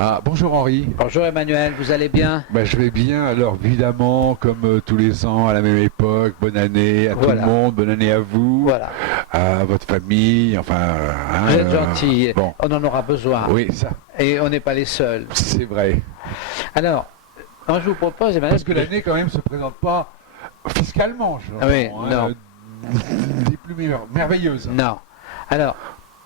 Ah, bonjour Henri. Bonjour Emmanuel, vous allez bien? Je vais bien, alors évidemment, comme tous les ans, à la même époque, bonne année à tout le monde, bonne année à vous, voilà. À votre famille, enfin... Vous êtes gentil, bon. On en aura besoin. Oui, ça. Et on n'est pas les seuls. C'est vrai. Alors, moi je vous propose, Emmanuel... Parce que l'année quand même ne se présente pas fiscalement, je pense, oui, non. Des plus merveilleuses. Non. Alors,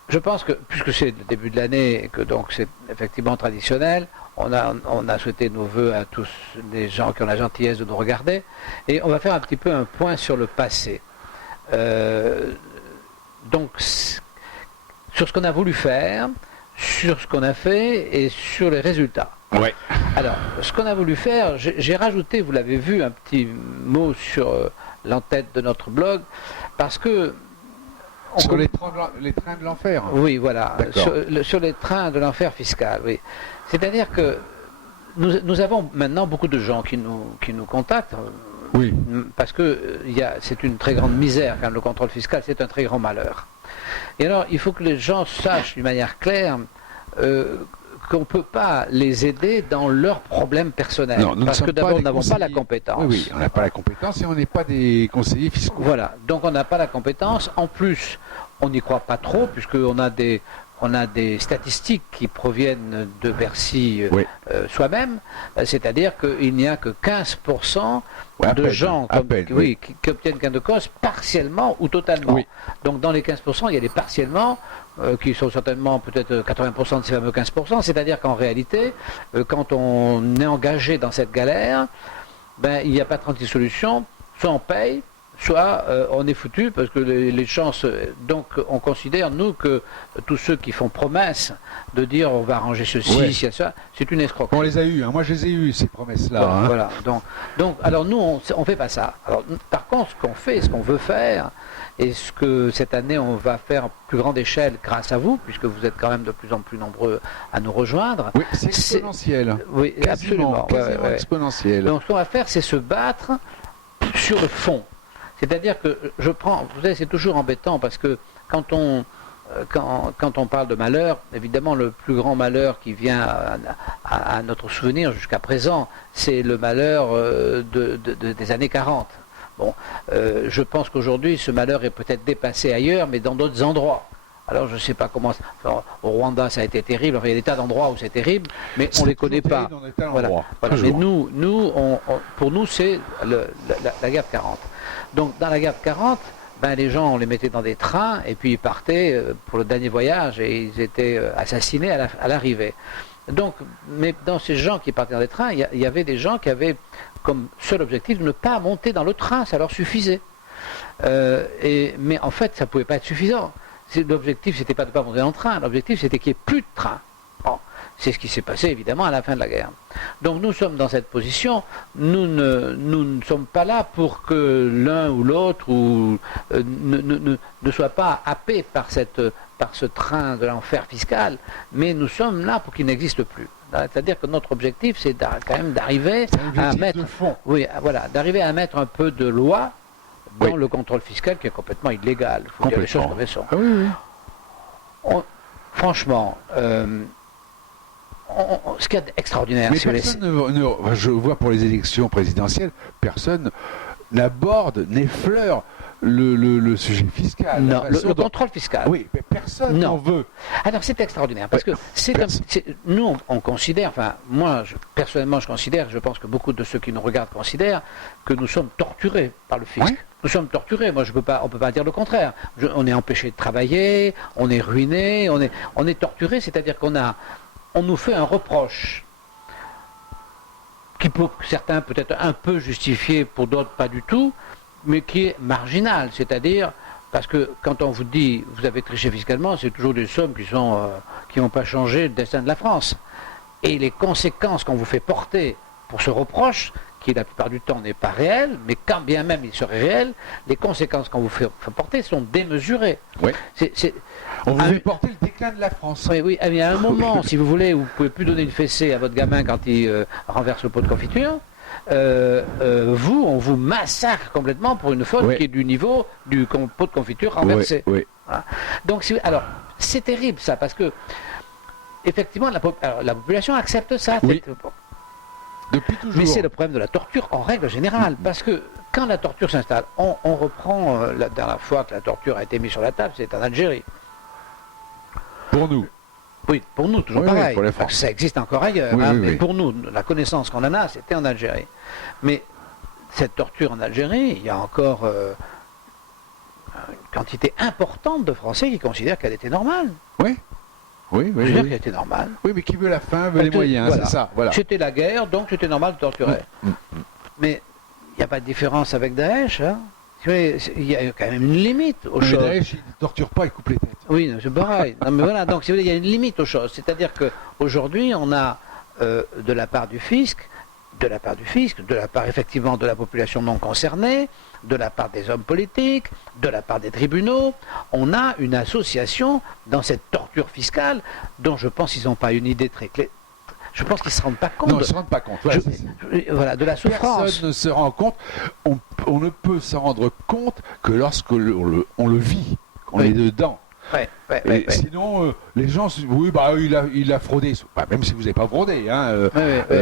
je pense que, puisque c'est le début de l'année et que donc c'est effectivement traditionnel, on a souhaité nos voeux à tous les gens qui ont la gentillesse de nous regarder, et on va faire un petit peu un point sur le passé. Donc, sur ce qu'on a voulu faire, sur ce qu'on a fait et sur les résultats. Ouais. Alors, ce qu'on a voulu faire, j'ai rajouté, vous l'avez vu, un petit mot sur l'entête de notre blog, parce que... Sur les trains de l'enfer. Oui, voilà, sur les trains de l'enfer fiscal, oui. C'est-à-dire que nous avons maintenant beaucoup de gens qui nous contactent, oui. Parce que c'est une très grande misère, quand le contrôle fiscal, c'est un très grand malheur. Et alors, il faut que les gens sachent d'une manière claire qu'on ne peut pas les aider dans leurs problèmes personnels. Non, parce que d'abord, nous n'avons pas la compétence. Oui, on n'a pas la compétence et on n'est pas des conseillers fiscaux. Voilà, donc on n'a pas la compétence. En plus, on n'y croit pas trop, puisqu'on a des statistiques qui proviennent de Bercy soi-même, c'est-à-dire qu'il n'y a que 15% de gens qui obtiennent gain de cause partiellement ou totalement. Oui. Donc dans les 15%, il y a des partiellement qui sont certainement peut-être 80% de ces fameux 15%, c'est-à-dire qu'en réalité, quand on est engagé dans cette galère, il n'y a pas 36 solutions, soit on paye, soit on est foutu, parce que les chances... Donc on considère, nous, que tous ceux qui font promesse de dire on va arranger ceci, ça, c'est une escroquerie. On les a eus, moi je les ai eus, ces promesses-là. Voilà. Donc, alors nous, on fait pas ça. Alors, par contre, ce qu'on fait, ce qu'on veut faire, et ce que cette année on va faire à plus grande échelle grâce à vous, puisque vous êtes quand même de plus en plus nombreux à nous rejoindre. Oui, c'est exponentiel. Oui, absolument. Quasiment exponentiel. Donc ce qu'on va faire, c'est se battre sur le fond. C'est-à-dire que vous savez, c'est toujours embêtant parce que quand on parle de malheur, évidemment le plus grand malheur qui vient à notre souvenir jusqu'à présent, c'est le malheur des années 40. Bon, je pense qu'aujourd'hui ce malheur est peut-être dépassé ailleurs, mais dans d'autres endroits. Alors je ne sais pas comment... au Rwanda ça a été terrible, il y a des tas d'endroits où c'est terrible, mais on ne les connaît pas. Voilà. Mais pour nous c'est la guerre de 40. Donc dans la guerre de 40, les gens on les mettait dans des trains et puis ils partaient pour le dernier voyage et ils étaient assassinés à l'arrivée. Donc, mais dans ces gens qui partaient dans des trains, il y avait des gens qui avaient comme seul objectif de ne pas monter dans le train, ça leur suffisait. Mais en fait, ça ne pouvait pas être suffisant. L'objectif, c'était pas de ne pas monter dans le train, l'objectif, c'était qu'il n'y ait plus de train. Bon, c'est ce qui s'est passé, évidemment, à la fin de la guerre. Donc nous sommes dans cette position, nous ne sommes pas là pour que l'un ou l'autre ne soit pas happé par ce train de l'enfer fiscal, mais nous sommes là pour qu'il n'existe plus. C'est-à-dire que notre objectif, c'est quand même d'arriver à mettre... d'arriver à mettre un peu de loi dans le contrôle fiscal qui est complètement illégal. Il faut dire les choses comme elles sont. Ah oui. Franchement, ce qu'il y a d'extraordinaire... Mais je vois pour les élections présidentielles, personne n'aborde, n'effleure le sujet fiscal. Non, le contrôle fiscal. Oui, mais personne n'en veut. Alors c'est extraordinaire, parce que nous on considère, enfin moi personnellement je considère, je pense que beaucoup de ceux qui nous regardent considèrent que nous sommes torturés par le fisc. Oui. Nous sommes torturés, on ne peut pas dire le contraire. On est empêché de travailler, on est ruiné, on est torturé, c'est-à-dire on nous fait un reproche qui pour certains peut être un peu justifié, pour d'autres pas du tout, mais qui est marginal, c'est-à-dire, parce que quand on vous dit vous avez triché fiscalement, c'est toujours des sommes qui n'ont pas changé le destin de la France. Et les conséquences qu'on vous fait porter pour ce reproche, qui la plupart du temps n'est pas réel, mais quand bien même il serait réel, les conséquences qu'on vous fait porter sont démesurées. Oui. On vous fait porter le déclin de la France. Oui, il y a un moment, si vous voulez, où vous ne pouvez plus donner une fessée à votre gamin quand il renverse le pot de confiture. On vous massacre complètement pour une faute qui est du niveau du pot de confiture renversé. Oui. Voilà. Donc, alors, c'est terrible ça, parce que effectivement, alors, la population accepte ça. Oui. Depuis toujours. Mais c'est le problème de la torture en règle générale. Parce que quand la torture s'installe, on reprend la dernière fois que la torture a été mise sur la table, c'est en Algérie. Pour nous. Oui, pour nous, toujours Oui, pareil. pour les Français. Ça existe encore ailleurs. Oui, oui, mais oui. pour nous, la connaissance qu'on en a, c'était en Algérie. Mais cette torture en Algérie, il y a encore une quantité importante de Français qui considèrent qu'elle était normale. Oui. Oui, Je oui, veux dire oui. qu'elle était normale. Oui, mais qui veut la fin veut les moyens, Voilà. c'est ça. Voilà. C'était la guerre, donc c'était normal de torturer. Mais il n'y a pas de différence avec Daesh. Hein. Il y a quand même une limite aux Mais choses. Daesh, il ne torture pas, il coupe les têtes. Oui, c'est pareil. Non, mais voilà, donc si vous voulez, il y a une limite aux choses. C'est-à-dire qu'aujourd'hui, on a de la part du fisc, de la part effectivement de la population non concernée, de la part des hommes politiques, de la part des tribunaux, on a une association dans cette torture fiscale dont je pense qu'ils n'ont pas une idée très claire. Je pense qu'ils ne se rendent pas compte. Non, ils ne se rendent pas compte. Voilà, Voilà, de la souffrance. personne ne se rend compte. On ne peut se rendre compte que lorsque on le vit, qu'on Oui. est dedans. Ouais, Et sinon, les gens, oui, bah, il a fraudé. Bah, même si vous n'avez pas fraudé, hein,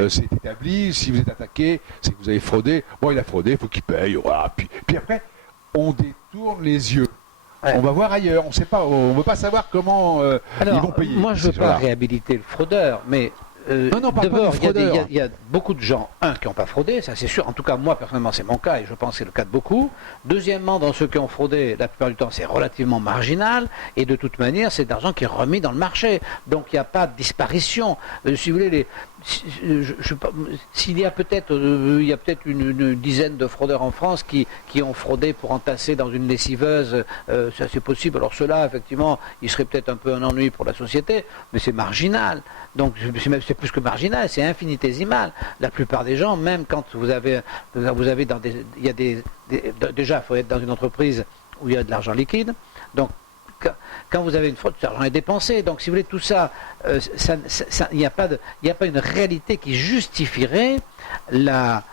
c'est établi. Si vous êtes attaqué, c'est que vous avez fraudé. Bon, il a fraudé, il faut qu'il paye. Voilà. Puis après, on détourne les yeux. Ouais. On va voir ailleurs. On sait pas. On ne veut pas savoir comment Alors, ils vont payer. moi, je ne veux pas réhabiliter le fraudeur, mais Non, pas d'abord, du fraudeur. il y a beaucoup de gens, qui n'ont pas fraudé, ça c'est sûr. En tout cas, moi, personnellement, c'est mon cas et je pense que c'est le cas de beaucoup. Deuxièmement, dans ceux qui ont fraudé, la plupart du temps, c'est relativement marginal. Et de toute manière, c'est de l'argent qui est remis dans le marché. Donc, il n'y a pas de disparition. Si vous voulez, s'il y a peut-être une dizaine de fraudeurs en France qui ont fraudé pour entasser dans une lessiveuse, ça c'est possible. Alors cela, effectivement, il serait peut-être un peu un ennui pour la société, mais c'est marginal. Donc c'est plus que marginal, c'est infinitésimal. La plupart des gens, même quand vous avez dans des, il y a déjà, il faut être dans une entreprise où il y a de l'argent liquide. Donc quand vous avez une fraude, l'argent est dépensé. Donc, si vous voulez, tout ça, il n'y a pas une réalité qui justifierait la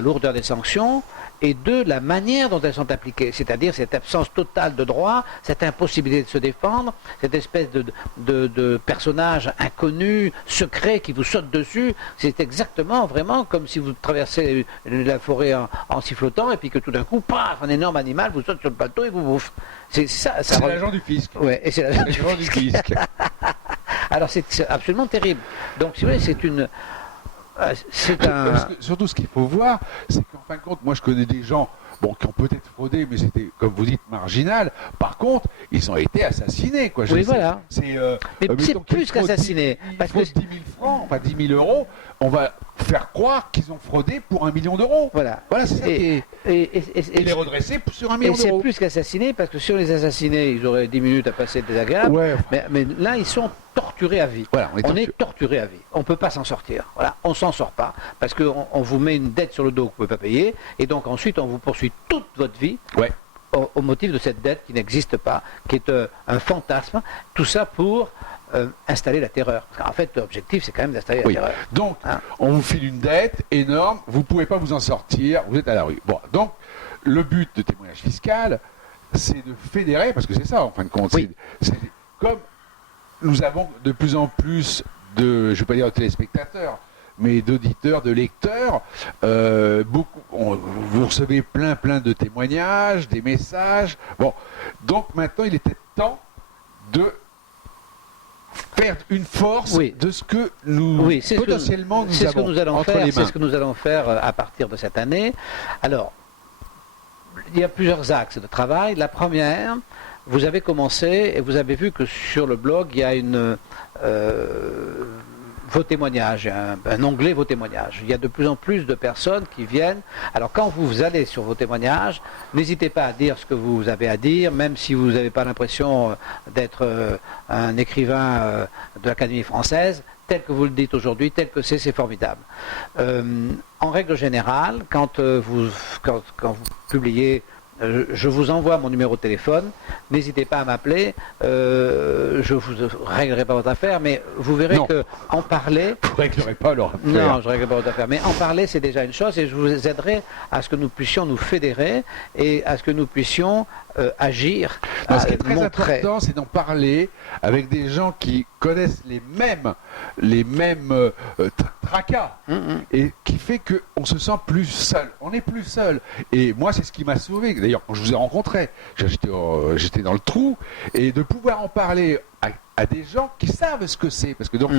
lourdeur des sanctions et deux, la manière dont elles sont appliquées. C'est-à-dire cette absence totale de droit, cette impossibilité de se défendre, cette espèce de personnage inconnu, secret qui vous saute dessus. C'est exactement, vraiment, comme si vous traversez la forêt en sifflotant et puis que tout d'un coup, paf, un énorme animal vous saute sur le plateau et vous bouffe. C'est ça. C'est l'agent du fisc. Ouais, et c'est l'agent du fisc. Alors c'est absolument terrible. Donc, si vous voulez, Parce que, surtout, ce qu'il faut voir, c'est qu'en fin de compte, moi je connais des gens qui ont peut-être fraudé, mais c'était, comme vous dites, marginal. Par contre, ils ont été assassinés. Quoi. Oui, voilà. Mais c'est plus qu'assassinés. Parce que 10 000 francs, enfin 10 000 euros, on va faire croire qu'ils ont fraudé pour 1 million d'euros. Voilà. Voilà, c'est ça. Et les redresser sur 1 million d'euros. Et c'est plus qu'assassinés, parce que si on les assassinait, ils auraient 10 minutes à passer désagréable. Ouais. Mais là, ils sont torturés à vie. Voilà, on est torturé à vie. On ne peut pas s'en sortir. Voilà, on ne s'en sort pas. Parce qu'on vous met une dette sur le dos que vous ne pouvez pas payer. Et donc ensuite, on vous poursuit toute votre vie. Ouais. Au motif de cette dette qui n'existe pas, qui est un fantasme. Tout ça pour installer la terreur. Parce qu'en fait, l'objectif, c'est quand même d'installer la terreur. Donc, on vous file une dette énorme, vous ne pouvez pas vous en sortir, vous êtes à la rue. Bon, donc, le but de témoignage fiscal, c'est de fédérer, parce que c'est ça, en fin de compte. Oui. C'est comme nous avons de plus en plus de, je ne vais pas dire de téléspectateurs, mais d'auditeurs, de lecteurs, vous recevez plein de témoignages, des messages. Bon, donc maintenant, il était temps de faire une force de ce que nous potentiellement nous avons entre les mains. C'est ce que nous allons faire à partir de cette année. Alors, il y a plusieurs axes de travail. La première, vous avez commencé et vous avez vu que sur le blog, il y a vos témoignages, un onglet vos témoignages. Il y a de plus en plus de personnes qui viennent. Alors quand vous allez sur vos témoignages, n'hésitez pas à dire ce que vous avez à dire, même si vous n'avez pas l'impression d'être un écrivain de l'Académie française, tel que vous le dites aujourd'hui, tel que c'est formidable. En règle générale, quand vous publiez, je vous envoie mon numéro de téléphone, n'hésitez pas à m'appeler, je ne vous réglerai pas votre affaire, mais vous verrez qu'en parler... Vous ne réglerez pas leur affaire. Non, je ne réglerai pas votre affaire, mais en parler c'est déjà une chose et je vous aiderai à ce que nous puissions nous fédérer et à ce que nous puissions agir. Non, ce qui est très important, c'est d'en parler avec des gens qui connaissent les mêmes tracas, et qui fait qu'on se sent plus seul. On n'est plus seul. Et moi, c'est ce qui m'a sauvé. D'ailleurs, quand je vous ai rencontré, j'étais dans le trou, et de pouvoir en parler à des gens qui savent ce que c'est, parce que donc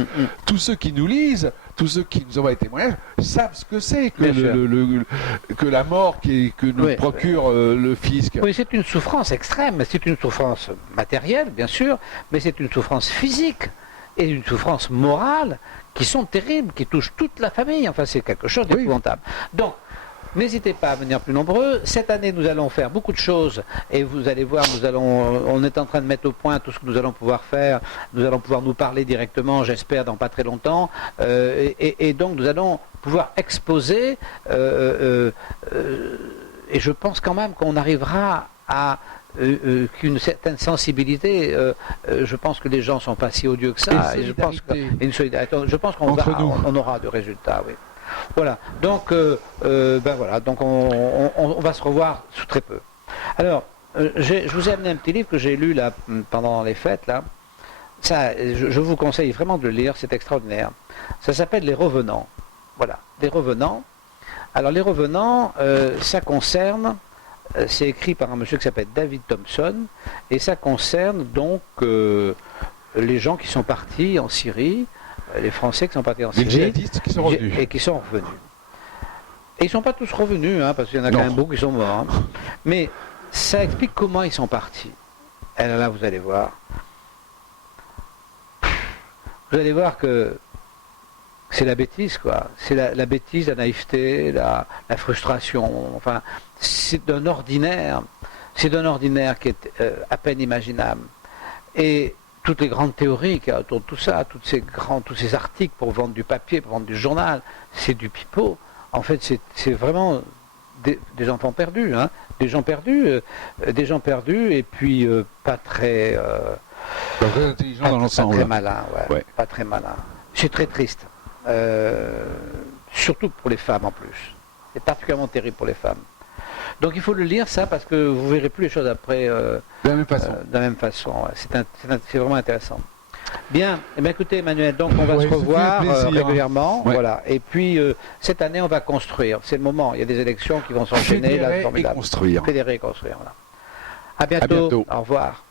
tous ceux qui nous lisent, tous ceux qui nous envoient des témoignages, savent ce que c'est que la mort que nous procure le fisc. Oui, c'est une souffrance extrême, c'est une souffrance matérielle, bien sûr, mais c'est une souffrance physique et une souffrance morale qui sont terribles, qui touchent toute la famille. Enfin, c'est quelque chose d'épouvantable. Donc, n'hésitez pas à venir plus nombreux. Cette année, nous allons faire beaucoup de choses et vous allez voir, on est en train de mettre au point tout ce que nous allons pouvoir faire. Nous allons pouvoir nous parler directement, j'espère, dans pas très longtemps. Et donc, nous allons pouvoir exposer. Et je pense quand même qu'on arrivera à qu'une certaine sensibilité. Je pense que les gens ne sont pas si odieux que ça. Et je pense qu'on aura de résultats. Oui. Voilà, donc, donc on va se revoir sous très peu. Alors, je vous ai amené un petit livre que j'ai lu là, pendant les fêtes. Là. Ça, je vous conseille vraiment de le lire, c'est extraordinaire. Ça s'appelle Les Revenants. Voilà, Les Revenants. Alors, Les Revenants, ça concerne, c'est écrit par un monsieur qui s'appelle David Thompson, et ça concerne donc les gens qui sont partis en Syrie, les Français qui sont partis en Syrie, les djihadistes qui sont revenus. Et qui sont revenus. Et ils ne sont pas tous revenus, parce qu'il y en a quand même beaucoup qui sont morts. Mais ça explique comment ils sont partis. Et là, vous allez voir. Vous allez voir que c'est la bêtise, quoi. C'est la bêtise, la naïveté, la frustration. Enfin, c'est d'un ordinaire. C'est d'un ordinaire qui est à peine imaginable. Et toutes les grandes théories qu'il y a autour de tout ça, tous ces articles pour vendre du papier, pour vendre du journal, c'est du pipeau. En fait, c'est vraiment des enfants perdus, des gens perdus, et puis pas très intelligents dans l'ensemble. Pas très malins, pas très malins. C'est très triste, surtout pour les femmes en plus. C'est particulièrement terrible pour les femmes. Donc il faut le lire, ça, parce que vous ne verrez plus les choses après de la même façon. De la même façon. C'est vraiment intéressant. Bien, écoutez Emmanuel, donc on va se revoir régulièrement. Voilà. Et puis cette année, on va construire. C'est le moment. Il y a des élections qui vont s'enchaîner. Fédérer et construire. Fédérer et construire. Voilà. À bientôt. Au revoir.